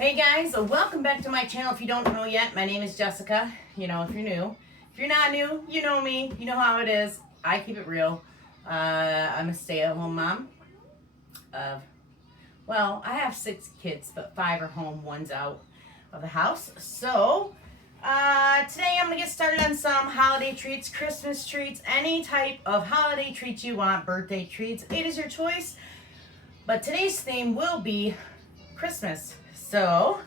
Hey guys, welcome back to my channel. If you don't know yet, my name is Jessica. You know, if you're new. If you're not new, you know me. You know how it is. I keep it real. I'm a stay-at-home mom. Well, I have 6 kids, but 5 are home, 1's out of the house. So, today I'm going to get started on some holiday treats, Christmas treats, any type of holiday treats you want, birthday treats. It is your choice. But today's theme will be Christmas. So,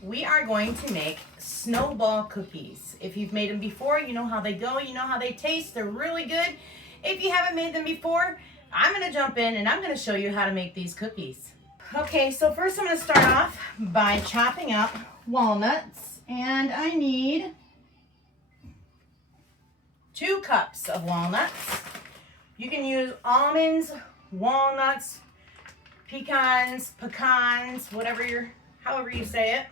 we are going to make Snowball Cookies. If you've made them before, you know how they go, you know how they taste. They're really good. If you haven't made them before, I'm going to jump in and I'm going to show you how to make these cookies. Okay, so first I'm going to start off by chopping up walnuts. And I need 2 cups of walnuts. You can use almonds, walnuts, pecans, however you say it.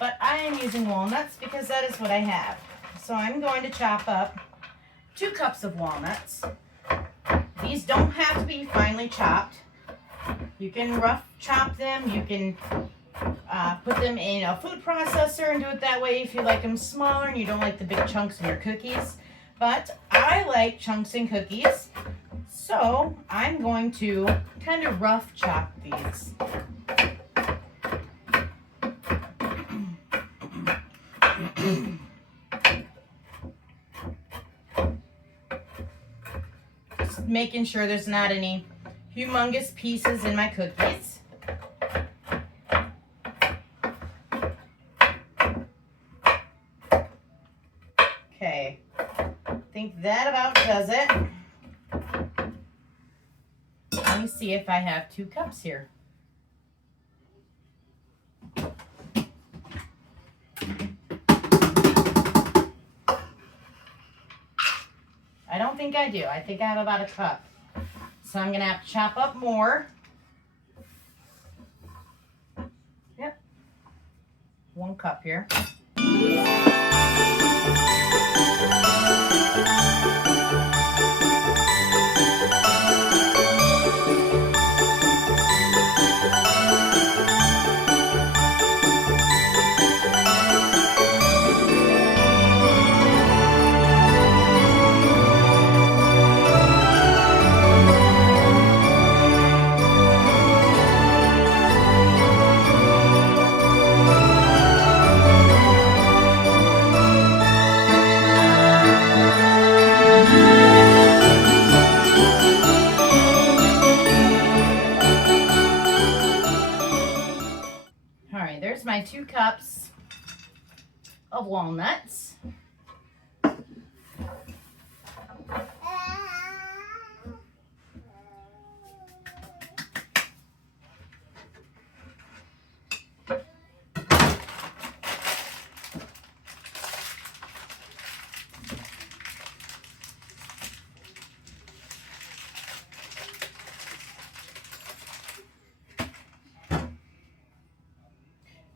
But I am using walnuts because that is what I have. So I'm going to chop up 2 cups of walnuts. These don't have to be finely chopped. You can rough chop them. You can put them in a food processor and do it that way if you like them smaller and you don't like the big chunks in your cookies. But I like chunks in cookies. So I'm going to kind of rough chop these. Just making sure there's not any humongous pieces in my cookies. Okay, I think that about does it. Let me see if I have 2 cups here. I don't think I do. I think I have about 1 cup. So I'm going to have to chop up more. Yep. 1 cup here. There's my 2 cups of walnuts.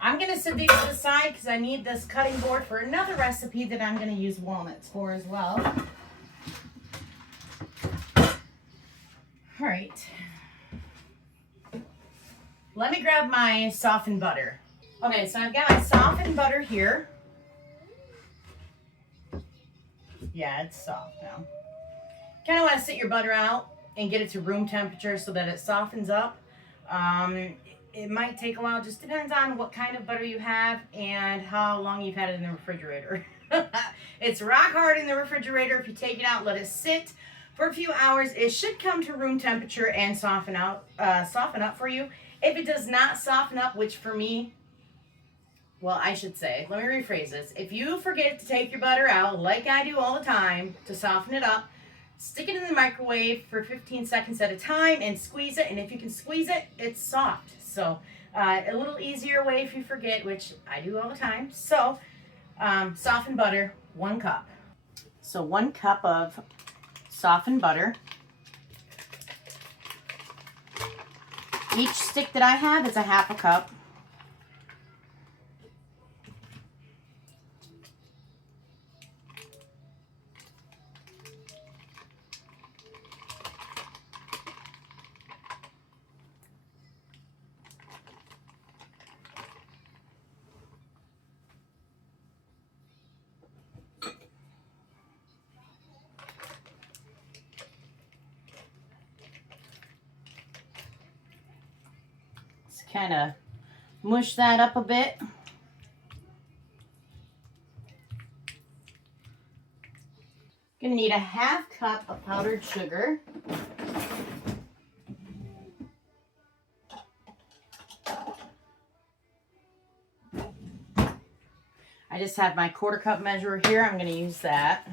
I'm going to set these to the side because I need this cutting board for another recipe that I'm going to use walnuts for as well. All right. Let me grab my softened butter. Okay, so I've got my softened butter here. Yeah, it's soft now. Kind of want to sit your butter out and get it to room temperature so that it softens up. It might take a while, just depends on what kind of butter you have and how long you've had it in the refrigerator. It's rock hard in the refrigerator. If you take it out, let it sit for a few hours, it should come to room temperature and soften up for you. If it does not soften up, which for me, well, I should say, let me rephrase this. If you forget to take your butter out, like I do all the time, to soften it up, stick it in the microwave for 15 seconds at a time and squeeze it. And if you can squeeze it, it's soft. So a little easier way if you forget, which I do all the time. So softened butter, 1 cup. So 1 cup of softened butter. Each stick that I have is a 1/2 cup. Just kind of mush that up a bit. Gonna need a 1/2 cup of powdered sugar. I just have my 1/4 cup measure here. I'm gonna use that.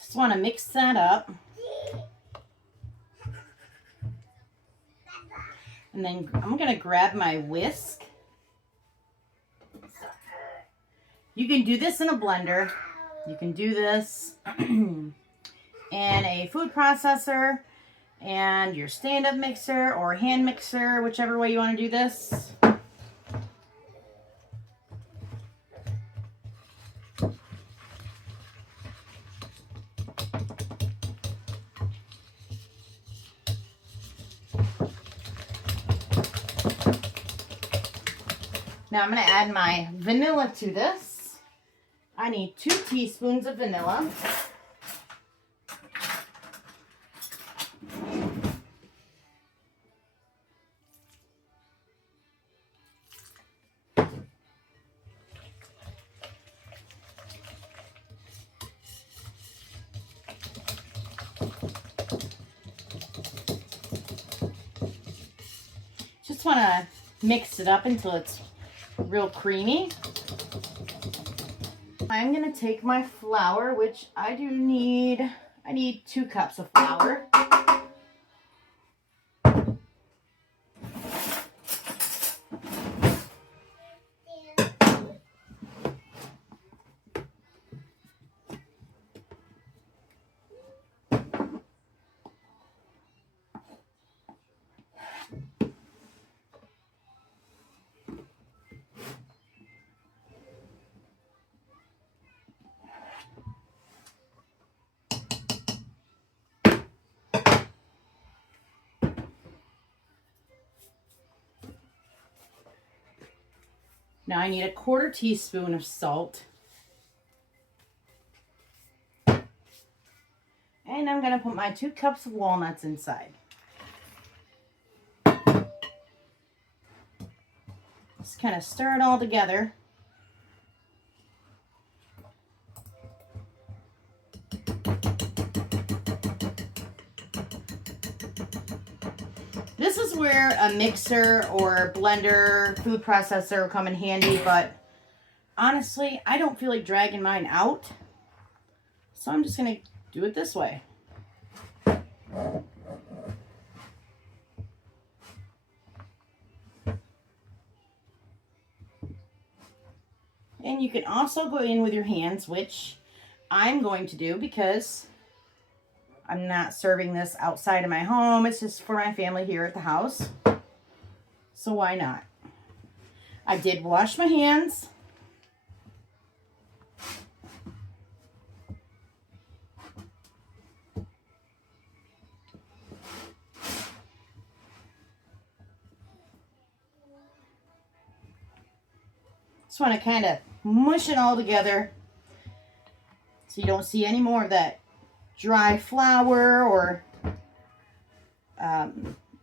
Just want to mix that up. And then I'm going to grab my whisk. You can do this in a blender. You can do this in a food processor and your stand-up mixer or hand mixer, whichever way you want to do this. Now I'm going to add my vanilla to this. I need 2 teaspoons of vanilla. Just want to mix it up until it's real creamy. I'm going to take my flour, which I need 2 cups of flour. Now I need a 1/4 teaspoon of salt. And I'm going to put my 2 cups of walnuts inside. Just kind of stir it all together. This is where a mixer or blender, food processor will come in handy, but honestly, I don't feel like dragging mine out. So I'm just going to do it this way. And you can also go in with your hands, which I'm going to do because I'm not serving this outside of my home. It's just for my family here at the house. So why not? I did wash my hands. Just want to kind of mush it all together so you don't see any more of that dry flour or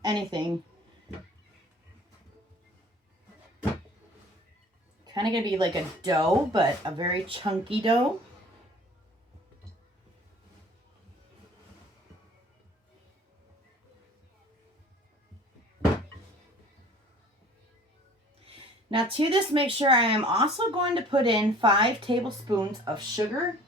anything. Kind of going to be like a dough, but a very chunky dough. Now to this mixture, I am also going to put in 5 tablespoons of sugar.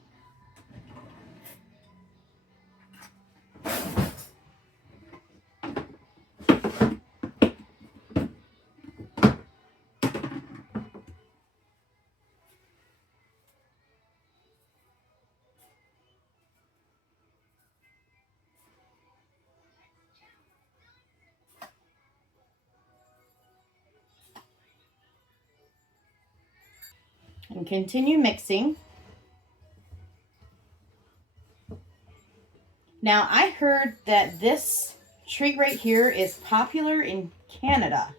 And continue mixing. Now, I heard that this treat right here is popular in Canada.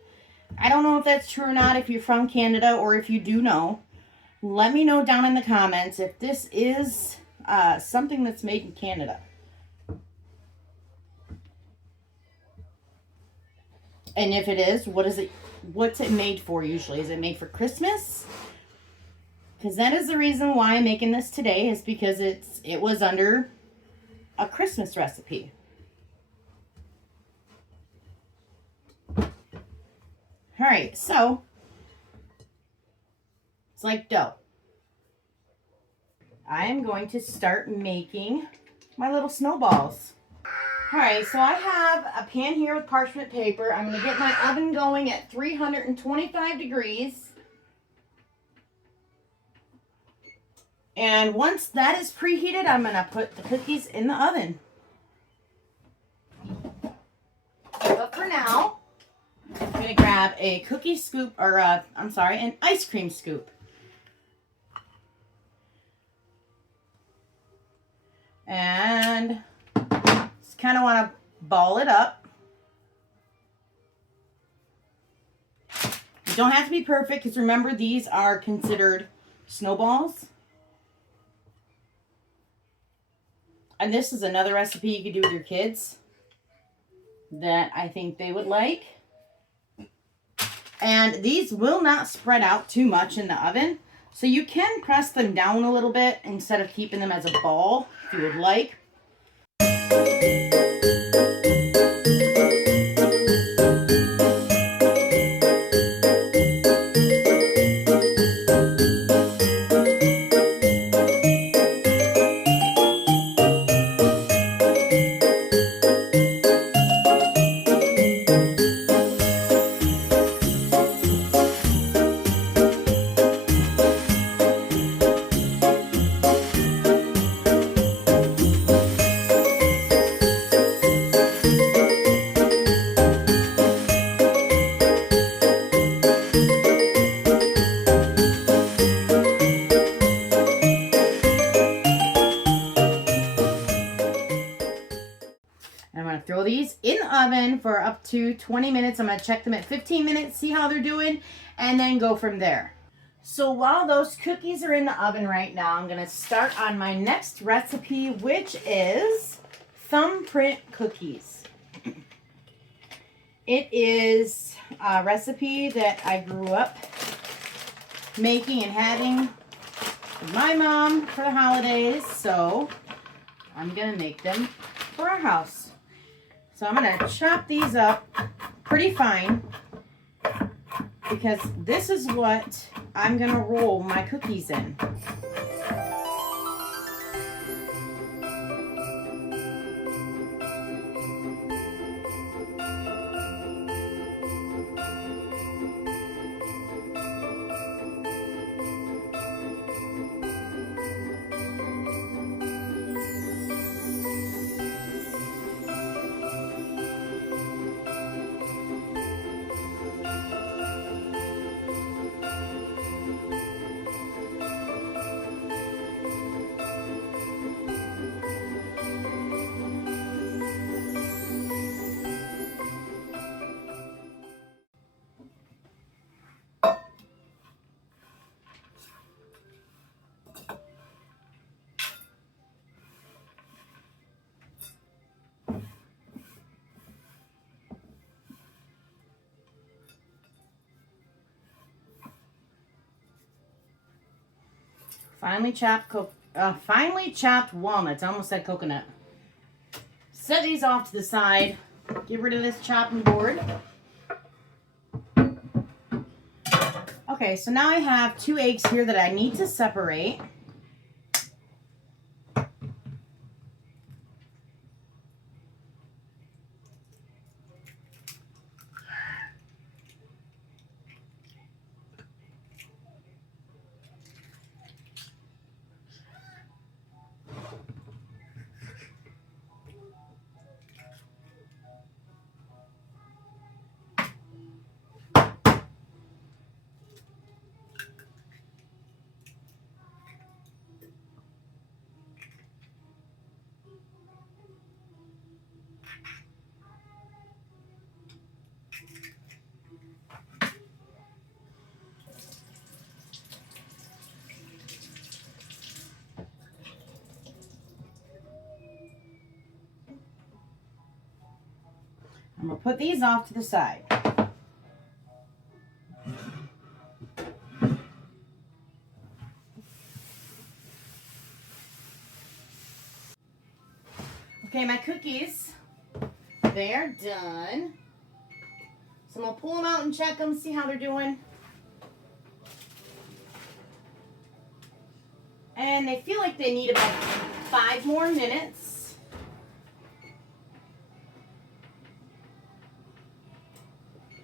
I don't know if that's true or not, if you're from Canada, or if you do know. Let me know down in the comments if this is something that's made in Canada. And if it is, what's it made for usually? Is it made for Christmas? Because that is the reason why I'm making this today, is because it was under a Christmas recipe. All right, so it's like dough. I am going to start making my little snowballs. All right, so I have a pan here with parchment paper. I'm going to get my oven going at 325 degrees. And once that is preheated, I'm going to put the cookies in the oven. But for now, I'm going to grab a cookie scoop, or an ice cream scoop. And just kind of want to ball it up. You don't have to be perfect, because remember, these are considered snowballs. And this is another recipe you could do with your kids that I think they would like. And these will not spread out too much in the oven, so you can press them down a little bit instead of keeping them as a ball if you would like. I'm going to throw these in the oven for up to 20 minutes. I'm going to check them at 15 minutes, see how they're doing, and then go from there. So while those cookies are in the oven right now, I'm going to start on my next recipe, which is Thumbprint Cookies. It is a recipe that I grew up making and having with my mom for the holidays, so I'm going to make them for our house. So I'm going to chop these up pretty fine, because this is what I'm going to roll my cookies in. Finely chopped walnuts. I almost said coconut. Set these off to the side. Get rid of this chopping board. Okay, so now I have 2 eggs here that I need to separate. I'm going to put these off to the side. Okay, my cookies, they're done. So I'm going to pull them out and check them, see how they're doing. And they feel like they need about 5 more minutes.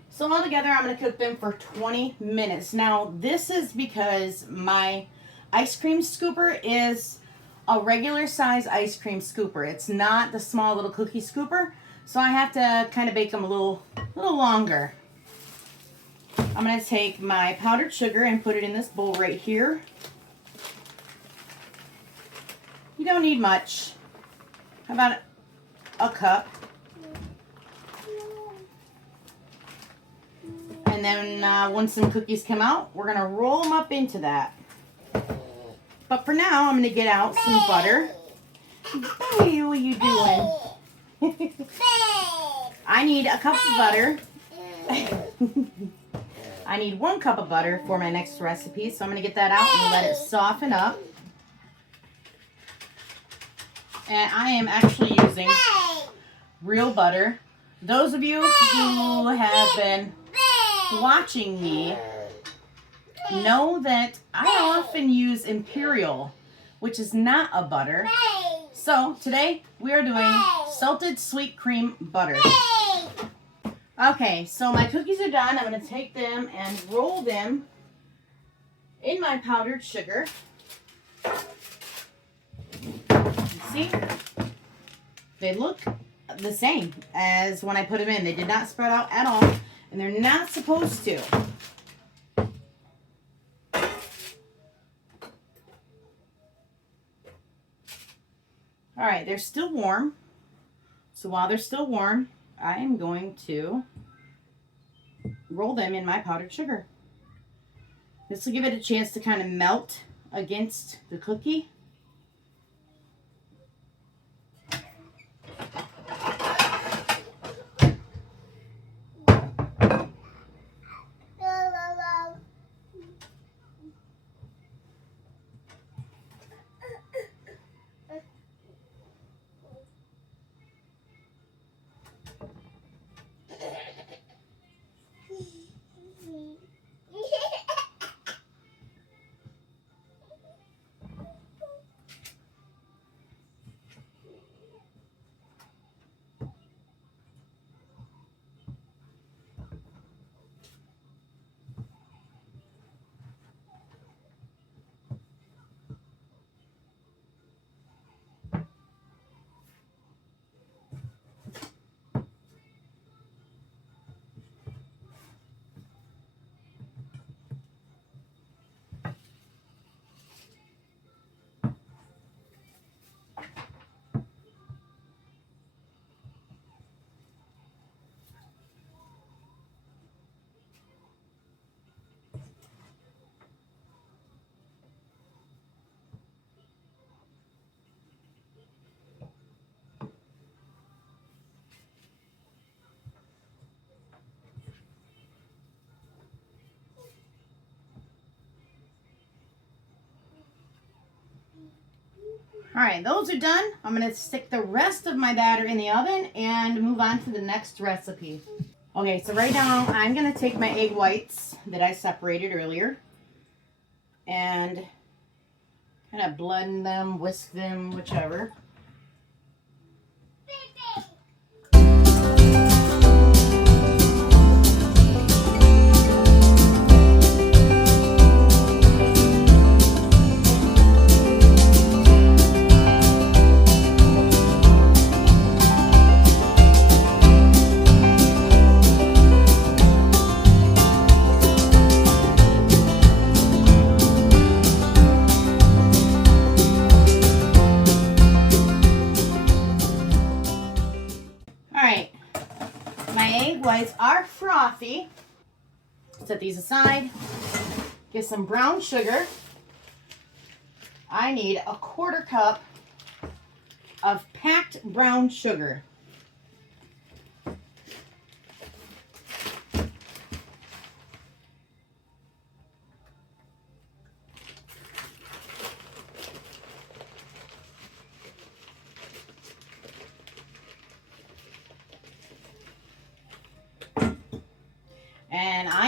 So altogether, I'm going to cook them for 20 minutes. Now, this is because my ice cream scooper is a regular size ice cream scooper. It's not the small little cookie scooper, so I have to kind of bake them a little longer. I'm going to take my powdered sugar and put it in this bowl right here. You don't need much. How about a cup? And then once some cookies come out, we're going to roll them up into that. But for now, I'm going to get out some butter. Hey, what are you doing? I need a cup of butter. I need 1 cup of butter for my next recipe, so I'm going to get that out and let it soften up. And I am actually using real butter. Those of you who have been watching me know that I often use Imperial, which is not a butter. So today we are doing salted sweet cream butter. Okay, so my cookies are done. I'm going to take them and roll them in my powdered sugar. See? They look the same as when I put them in. They did not spread out at all, and they're not supposed to. All right, they're still warm. So while they're still warm, I am going to roll them in my powdered sugar. This will give it a chance to kind of melt against the cookie. All right, those are done. I'm going to stick the rest of my batter in the oven and move on to the next recipe. Okay, so right now I'm going to take my egg whites that I separated earlier and kind of blend them, whisk them, whichever. Whites are frothy. Set these aside. Get some brown sugar. I need a 1/4 cup of packed brown sugar.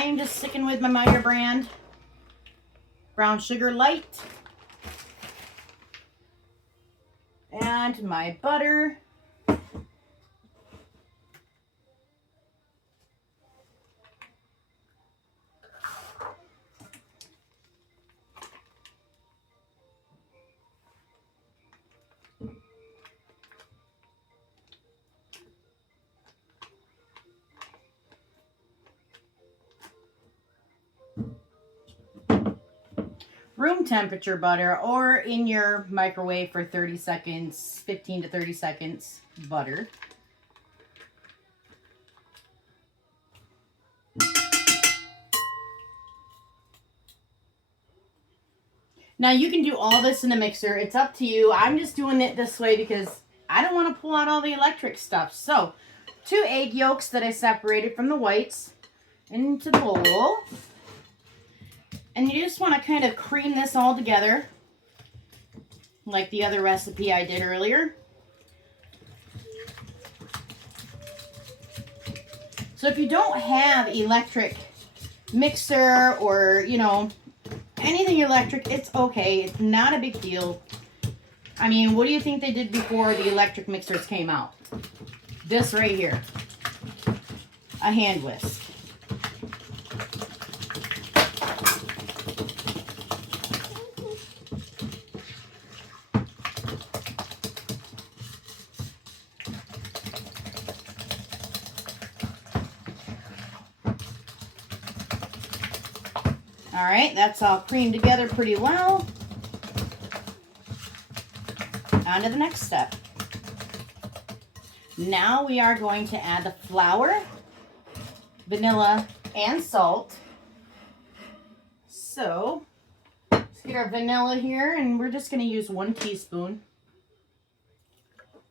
I'm just sticking with my Meyer brand brown sugar light. And my butter. Room temperature butter, or in your microwave for 30 seconds, 15 to 30 seconds butter. Now you can do all this in the mixer. It's up to you. I'm just doing it this way because I don't want to pull out all the electric stuff. So 2 egg yolks that I separated from the whites into the bowl. And you just want to kind of cream this all together like the other recipe I did earlier. So if you don't have electric mixer or, you know, anything electric, it's okay. It's not a big deal. I mean, what do you think they did before the electric mixers came out? This right here. A hand whisk. All right, that's all creamed together pretty well. On to the next step. Now we are going to add the flour, vanilla, and salt. So let's get our vanilla here, and we're just going to use 1 teaspoon.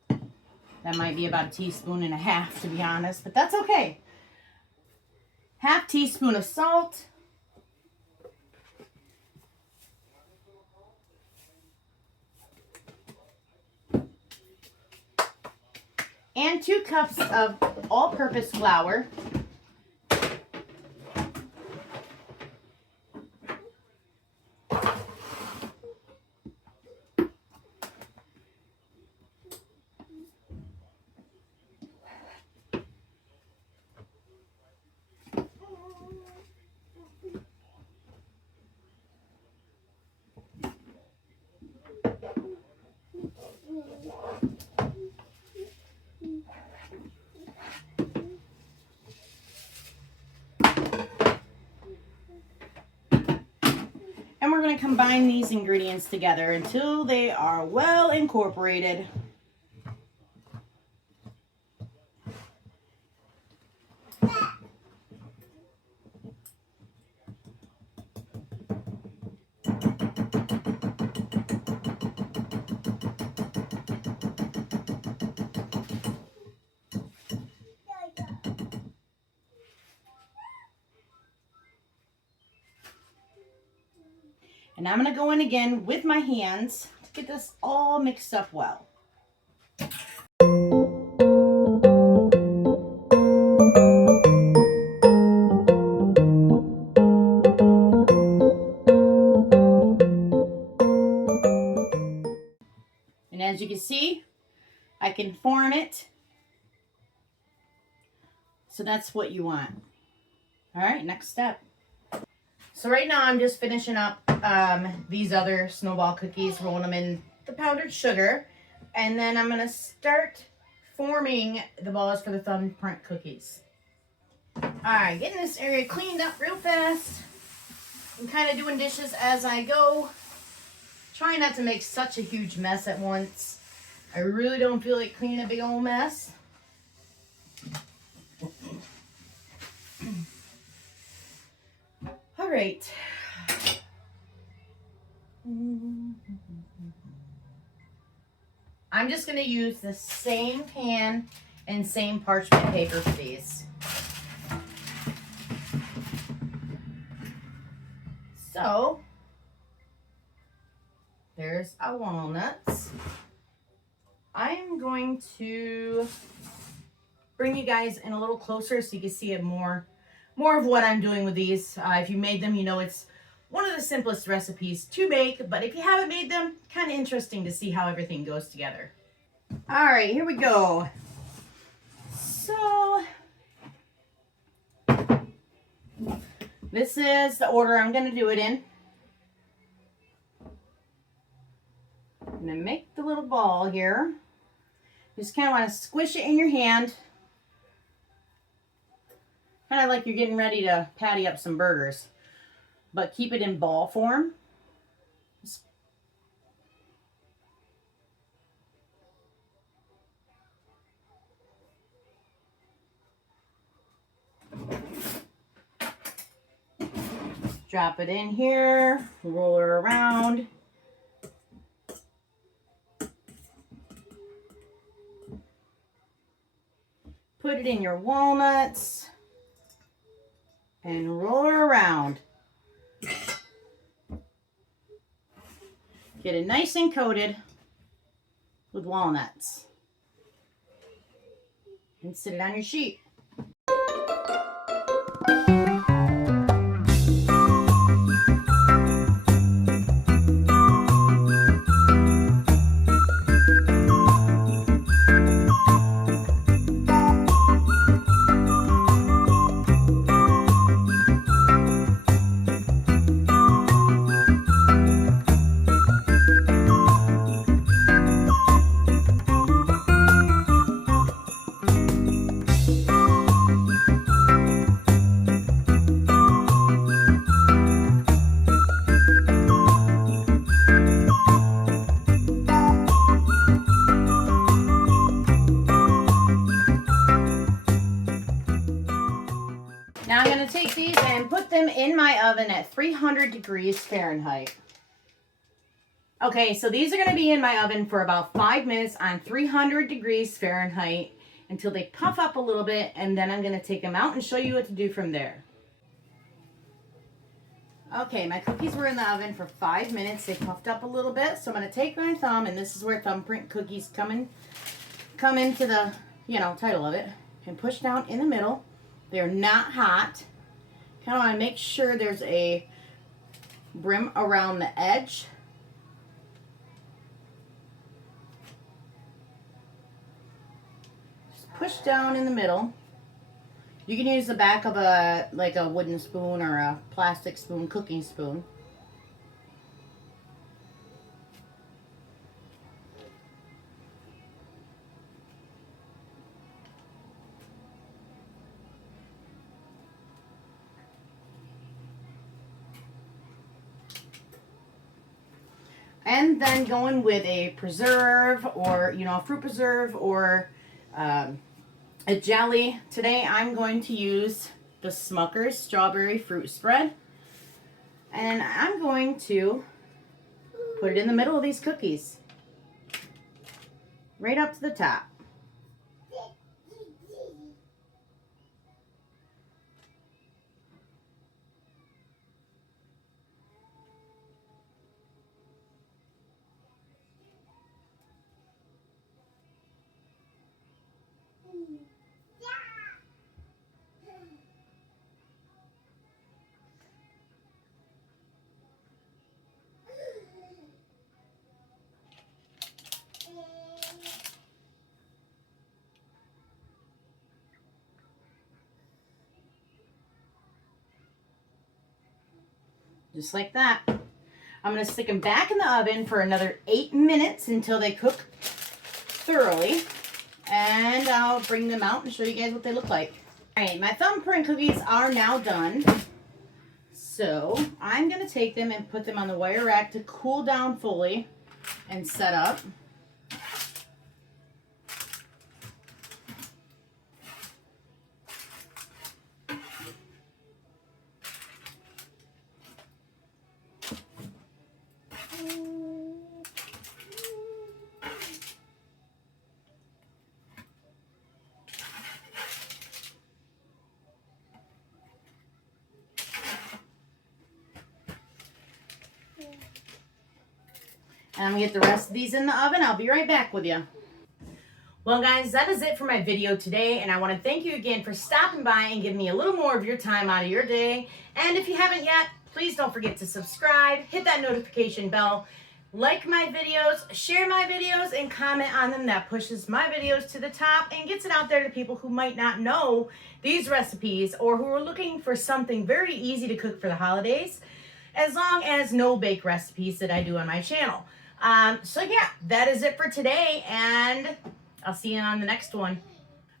That might be about 1.5 teaspoons, to be honest, but that's okay. 1/2 teaspoon of salt. And 2 cups of all-purpose flour. And we're going to combine these ingredients together until they are well incorporated. And I'm going to go in again with my hands to get this all mixed up well. And as you can see, I can form it. So that's what you want. All right, next step. So right now I'm just finishing up these other snowball cookies, rolling them in the powdered sugar. And then I'm going to start forming the balls for the thumbprint cookies. All right, getting this area cleaned up real fast. I'm kind of doing dishes as I go. Trying not to make such a huge mess at once. I really don't feel like cleaning a big old mess. All right. I'm just going to use the same pan and same parchment paper for these. So, there's our walnuts. I'm going to bring you guys in a little closer so you can see it more more of what I'm doing with these. If you made them, you know it's one of the simplest recipes to make, but if you haven't made them, kind of interesting to see how everything goes together. All right, here we go. So this is the order I'm going to do it in. I'm going to make the little ball here. Just kind of want to squish it in your hand. Kind of like you're getting ready to patty up some burgers. But keep it in ball form. Drop it in here, roll it around. Put it in your walnuts and roll it around. Get it nice and coated with walnuts. And sit it on your sheet. Now I'm going to take these and put them in my oven at 300 degrees Fahrenheit. Okay, so these are going to be in my oven for about 5 minutes on 300 degrees Fahrenheit until they puff up a little bit, and then I'm going to take them out and show you what to do from there. Okay, my cookies were in the oven for 5 minutes. They puffed up a little bit, so I'm going to take my thumb, and this is where Thumbprint Cookies come into the, title of it, and push down in the middle. They're not hot. Kind of want to make sure there's a brim around the edge. Just push down in the middle. You can use the back of a wooden spoon or a plastic spoon, cooking spoon. And then going with a preserve or, a fruit preserve or a jelly. Today I'm going to use the Smucker's Strawberry Fruit Spread. And I'm going to put it in the middle of these cookies. Right up to the top. Just like that. I'm going to stick them back in the oven for another 8 minutes until they cook thoroughly. And I'll bring them out and show you guys what they look like. Alright, my Thumbprint cookies are now done. So I'm going to take them and put them on the wire rack to cool down fully and set up. And I'm going to get the rest of these in the oven. I'll be right back with you. Well, guys, that is it for my video today, and I want to thank you again for stopping by and giving me a little more of your time out of your day. And if you haven't yet, please don't forget to subscribe, hit that notification bell, like my videos, share my videos, and comment on them. That pushes my videos to the top and gets it out there to people who might not know these recipes or who are looking for something very easy to cook for the holidays, as long as no-bake recipes that I do on my channel. So yeah, that is it for today, and I'll see you on the next one.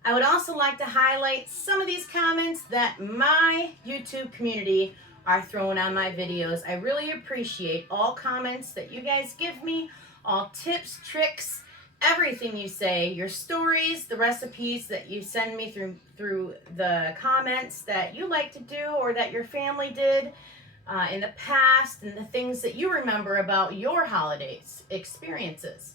I would also like to highlight some of these comments that my YouTube community are throwing on my videos. I really appreciate all comments that you guys give me, all tips, tricks, everything you say, your stories, the recipes that you send me through the comments that you like to do or that your family did in the past, and the things that you remember about your holidays experiences.